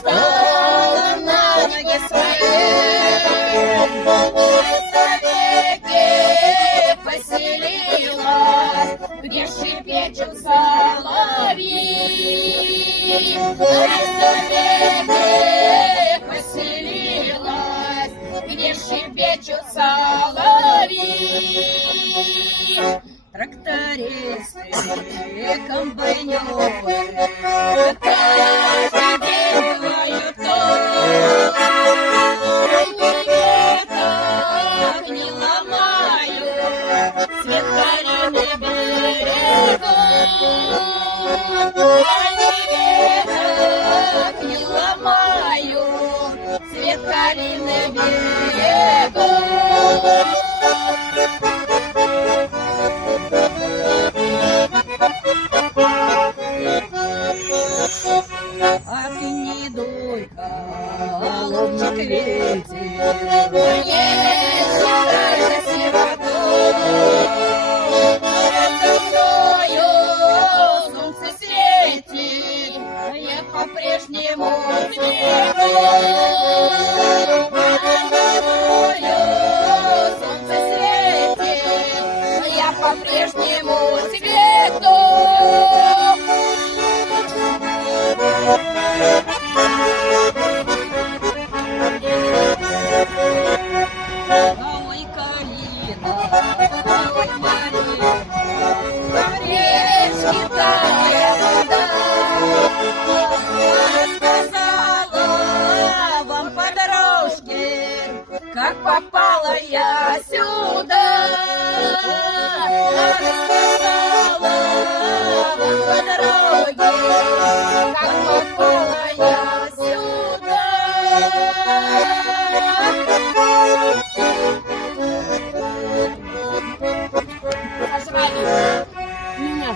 Стала на ноги свои, навеки поселилась, где шепечут соловьи. Навеки поселилась, где шепечут соловьи. Трактористы, комбайнеры каждый день бывают веток не ломают, свет Карины берегут. Веток не ломают, свет Карины берегут. А ты не дуй-ка, голубчик, ветер, не считай за сироту. Надо мною солнце светит, я по-прежнему цвету. Надо мною солнце светит, я по-прежнему цвету. Ой, Карина, ой, Марина, речь Китая вода. Рассказала вам по дорожке, как попала я сюда. Рассказала вам по дороге, как попала я сюда. Позвали меня.